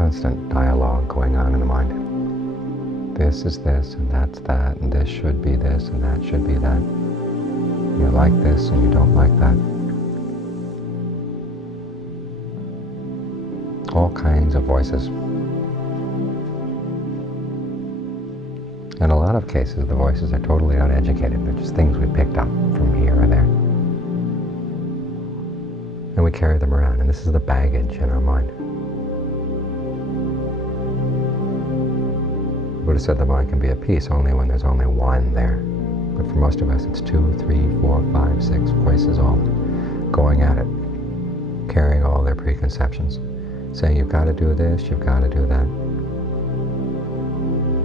constant dialogue going on in the mind. This is this, and that's that, and this should be this, and that should be that. You like this, and you don't like that. All kinds of voices. In a lot of cases, the voices are totally uneducated. They're just things we picked up from here or there. And we carry them around, and this is the baggage in our mind. The Buddha said the mind can be at peace only when there's only one there. But for most of us, it's 2, 3, 4, 5, 6 voices all going at it, carrying all their preconceptions, saying you've got to do this, you've got to do that.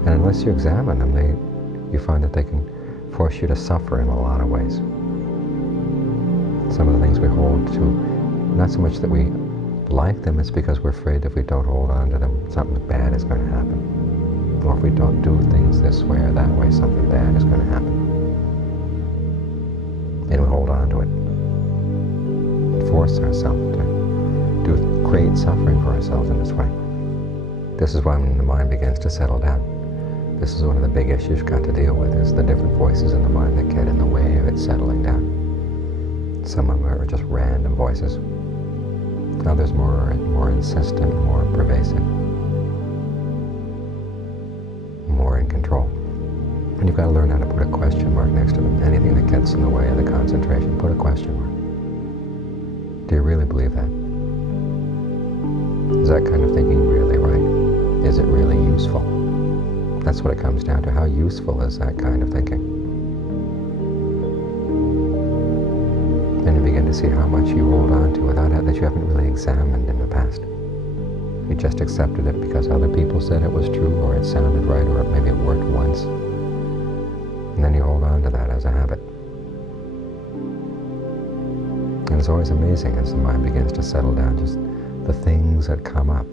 And unless you examine them, you find that they can force you to suffer in a lot of ways. Some of the things we hold to, not so much that we like them, it's because we're afraid if we don't hold on to them, something bad is going to happen. Or if we don't do things this way or that way, something bad is going to happen. And we hold on to it. And force ourselves to create suffering for ourselves in this way. This is when the mind begins to settle down. This is one of the big issues you've got to deal with, is the different voices in the mind that get in the way of it settling down. Some of them are just random voices. Others more insistent, more pervasive, more in control. And you've got to learn how to put a question mark next to them. Anything that gets in the way of the concentration, put a question mark. Do you really believe that? Is that kind of thinking really right? Is it really useful? That's what it comes down to. How useful is that kind of thinking? And you begin to see how much you hold on to without it, that you haven't really examined in the past. You just accepted it because other people said it was true, or it sounded right, or maybe it worked once. And then you hold on to that as a habit. And it's always amazing as the mind begins to settle down, just the things that come up.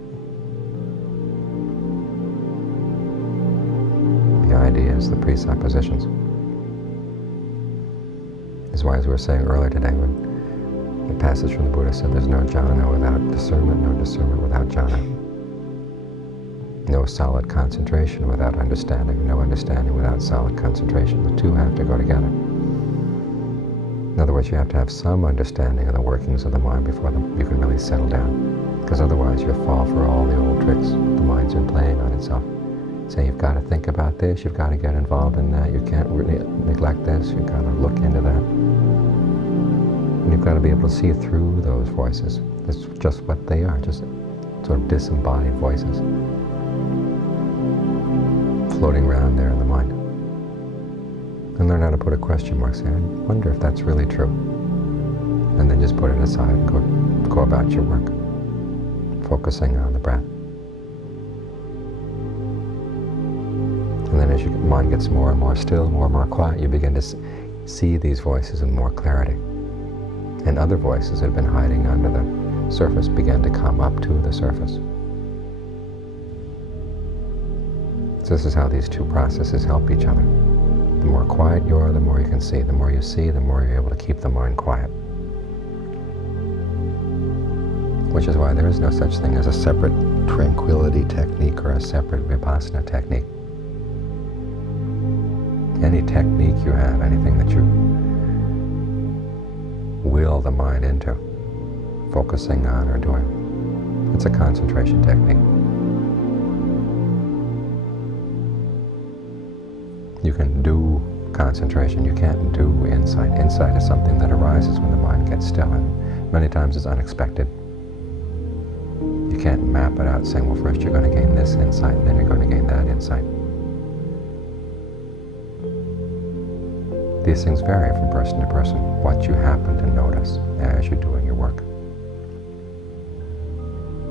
The ideas, the presuppositions. Is why, as we were saying earlier today, when the passage from the Buddha said there's no jhana without discernment, no discernment without jhana. No solid concentration without understanding, no understanding without solid concentration. The two have to go together. In other words, you have to have some understanding of the workings of the mind before you can really settle down. Because otherwise you'll fall for all the old tricks the mind's been playing on itself. Say you've got to think about this, you've got to get involved in that, you can't really neglect this, you've got to look into that. And you've got to be able to see through those voices. That's just what they are, just sort of disembodied voices floating around there in the mind. And learn how to put a question mark, say, I wonder if that's really true. And then just put it aside and go about your work, focusing on the breath. And then as your mind gets more and more still, more and more quiet, you begin to see these voices in more clarity. And other voices that have been hiding under the surface begin to come up to the surface. So this is how these two processes help each other. The more quiet you are, the more you can see. The more you see, the more you're able to keep the mind quiet. Which is why there is no such thing as a separate tranquility technique or a separate vipassana technique. Any technique you have, anything that you will the mind into, focusing on or doing, it's a concentration technique. You can do concentration, you can't do insight. Insight is something that arises when the mind gets still, and many times it's unexpected. You can't map it out saying, well, first you're going to gain this insight, and then you're going to gain that insight. These things vary from person to person, what you happen to notice as you're doing your work.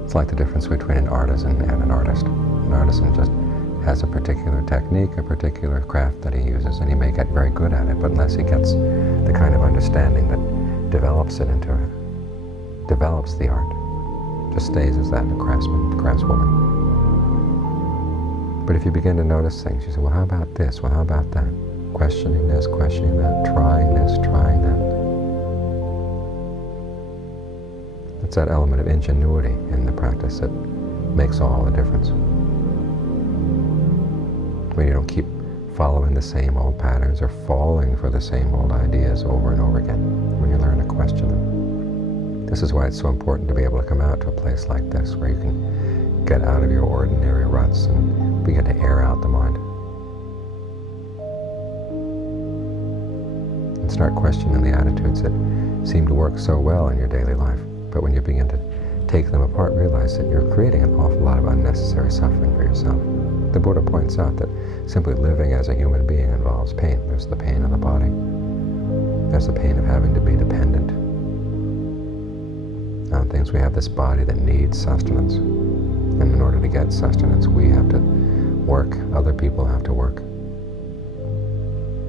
It's like the difference between an artisan and an artist. An artisan just has a particular technique, a particular craft that he uses, and he may get very good at it, but unless he gets the kind of understanding that develops the art, just stays as that, a craftsman, craftswoman. But if you begin to notice things, you say, well, how about this? Well, how about that? Questioning this, questioning that, trying this, trying that. It's that element of ingenuity in the practice that makes all the difference. When you don't keep following the same old patterns or falling for the same old ideas over and over again, when you learn to question them. This is why it's so important to be able to come out to a place like this, where you can get out of your ordinary ruts and begin to air out the mind. And start questioning the attitudes that seem to work so well in your daily life. But when you begin to take them apart, realize that you're creating an awful lot of unnecessary suffering for yourself. The Buddha points out that simply living as a human being involves pain. There's the pain of the body. There's the pain of having to be dependent on things. We have this body that needs sustenance. And in order to get sustenance, we have to work. Other people have to work.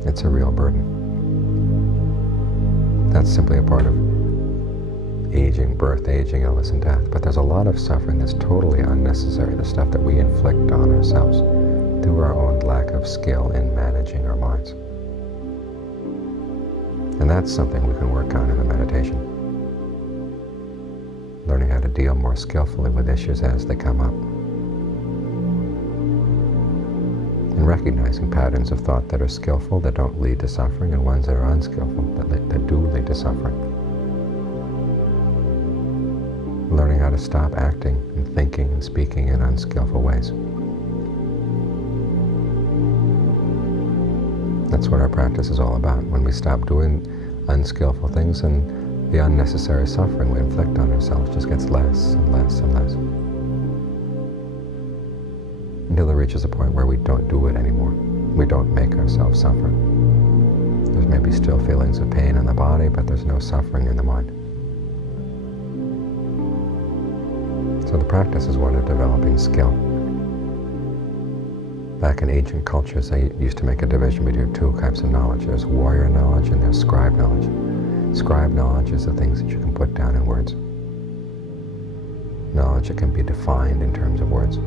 It's a real burden. That's simply a part of aging, birth, aging, illness, and death. But there's a lot of suffering that's totally unnecessary, the stuff that we inflict on ourselves through our own lack of skill in managing our minds. And that's something we can work on in the meditation. Learning how to deal more skillfully with issues as they come up. And recognizing patterns of thought that are skillful, that don't lead to suffering, and ones that are unskillful, that do lead to suffering. Learning how to stop acting and thinking and speaking in unskillful ways. That's what our practice is all about. When we stop doing unskillful things, and the unnecessary suffering we inflict on ourselves just gets less and less and less, until it reaches a point where we don't do it anymore. We don't make ourselves suffer. There's maybe still feelings of pain in the body, but there's no suffering in the mind. So the practice is one of developing skill. Back in ancient cultures, they used to make a division between two types of knowledge. There's warrior knowledge and there's scribe knowledge. Scribe knowledge is the things that you can put down in words. Knowledge that can be defined in terms of words.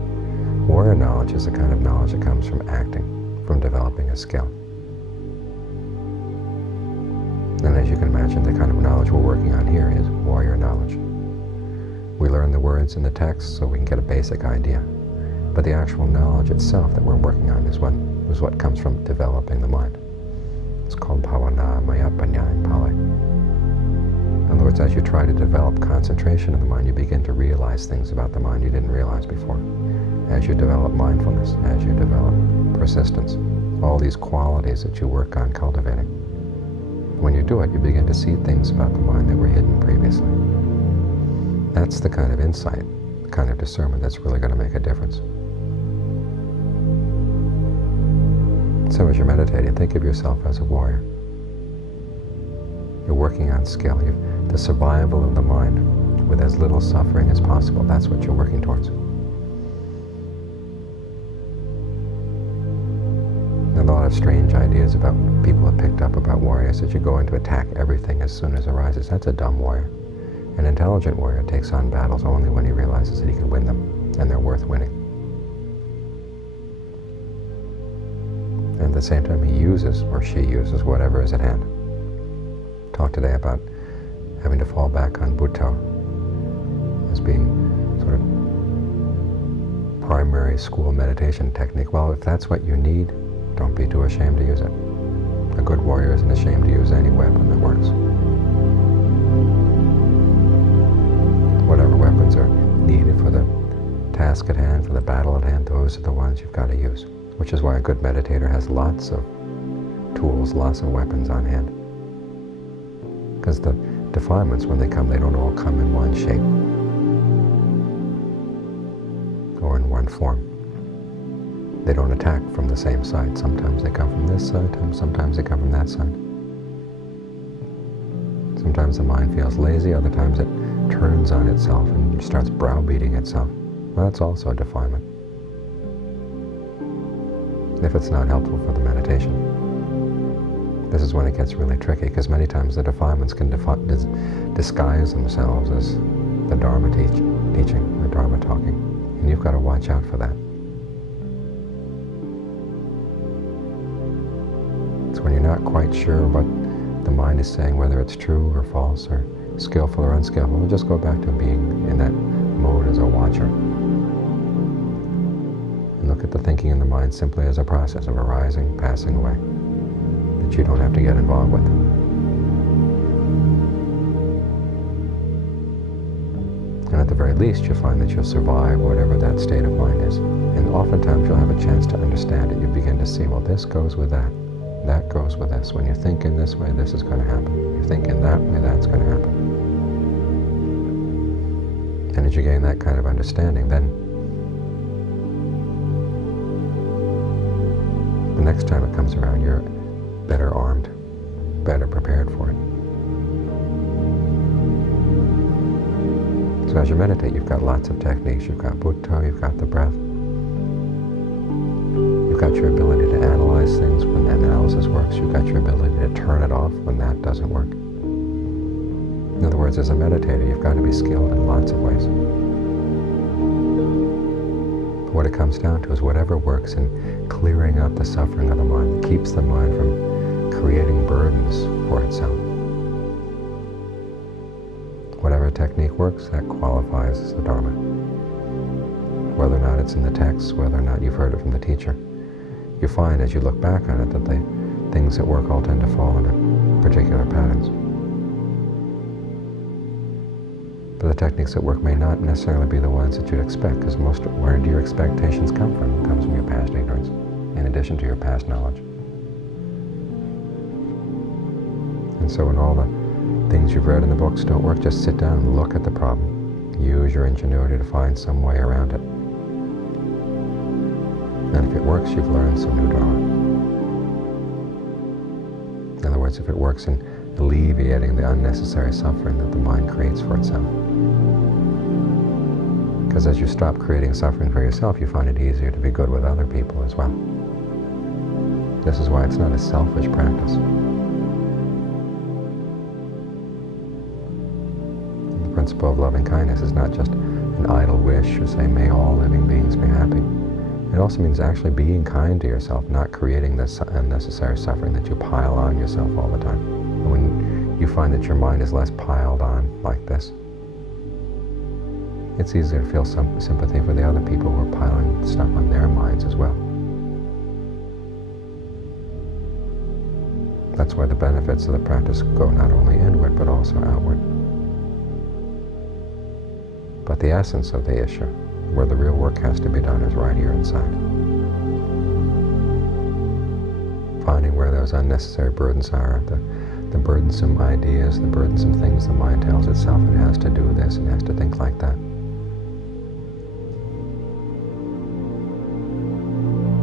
Warrior knowledge is the kind of knowledge that comes from acting, from developing a skill. And as you can imagine, the kind of knowledge we're working on here is warrior knowledge. We learn the words in the text so we can get a basic idea. But the actual knowledge itself that we're working on is what comes from developing the mind. It's called bhavana maya panya in Pali. In other words, as you try to develop concentration in the mind, you begin to realize things about the mind you didn't realize before. As you develop mindfulness, as you develop persistence, all these qualities that you work on cultivating. When you do it, you begin to see things about the mind that were hidden previously. That's the kind of insight, the kind of discernment that's really going to make a difference. So as you're meditating, think of yourself as a warrior. You're working on skill. The survival of the mind with as little suffering as possible. That's what you're working towards. There are a lot of strange ideas about people have picked up about warriors, that you go in to attack everything as soon as it arises. That's a dumb warrior. An intelligent warrior takes on battles only when he realizes that he can win them, and they're worth winning. And at the same time, he uses, or she uses, whatever is at hand. Talk today about having to fall back on Buddha as being sort of primary school meditation technique. Well, if that's what you need, don't be too ashamed to use it. A good warrior isn't ashamed to use any weapon that works. Whatever weapons are needed for the task at hand, for the battle at hand, those are the ones you've got to use. Which is why a good meditator has lots of tools, lots of weapons on hand. Because the defilements, when they come, they don't all come in one shape or in one form. They don't attack from the same side. Sometimes they come from this side, sometimes they come from that side. Sometimes the mind feels lazy, other times it turns on itself and starts browbeating itself. Well, that's also a defilement, if it's not helpful for the meditation. This is when it gets really tricky, because many times the defilements can disguise themselves as the Dharma teaching, the Dharma talking, and you've got to watch out for that. It's when you're not quite sure what the mind is saying, whether it's true or false or skillful or unskillful. We'll just go back to being in that mode as a watcher. look at the thinking in the mind simply as a process of arising, passing away, that you don't have to get involved with. And at the very least, you'll find that you'll survive whatever that state of mind is. And oftentimes you'll have a chance to understand it. You begin to see, well, this goes with that. That goes with this. When you think in this way, this is going to happen. You think in that way, that's going to happen. And as you gain that kind of understanding, then the next time it comes around, you're better armed, better prepared for it. So as you meditate, you've got lots of techniques. You've got Bhutto, you've got the breath. You've got your ability to analyze things when analysis works. You've got your ability to turn it off when that doesn't work. In other words, as a meditator, you've got to be skilled in lots of ways. But what it comes down to is whatever works in clearing up the suffering of the mind, that keeps the mind from creating burdens for itself. Whatever technique works, that qualifies as the Dharma. Whether or not it's in the text, whether or not you've heard it from the teacher, you find as you look back on it that the things that work all tend to fall into particular patterns. But the techniques that work may not necessarily be the ones that you'd expect, because where do your expectations come from? It comes from your past ignorance, in addition to your past knowledge. And so when all the things you've read in the books don't work, just sit down and look at the problem. Use your ingenuity to find some way around it. And if it works, you've learned some new Dharma. In other words, if it works in alleviating the unnecessary suffering that the mind creates for itself. Because as you stop creating suffering for yourself, you find it easier to be good with other people as well. This is why it's not a selfish practice. The principle of loving kindness is not just an idle wish or say, may all living beings be happy. It also means actually being kind to yourself, not creating this unnecessary suffering that you pile on yourself all the time. And when you find that your mind is less piled on like this, it's easier to feel some sympathy for the other people who are piling stuff on their minds as well. That's why the benefits of the practice go not only inward, but also outward. But the essence of the issue, where the real work has to be done, is right here inside. Finding where those unnecessary burdens are, the burdensome ideas, the burdensome things the mind tells itself it has to do this, it has to think like that.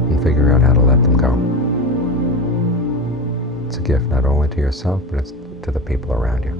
And figure out how to let them go. It's a gift not only to yourself, but it's to the people around you.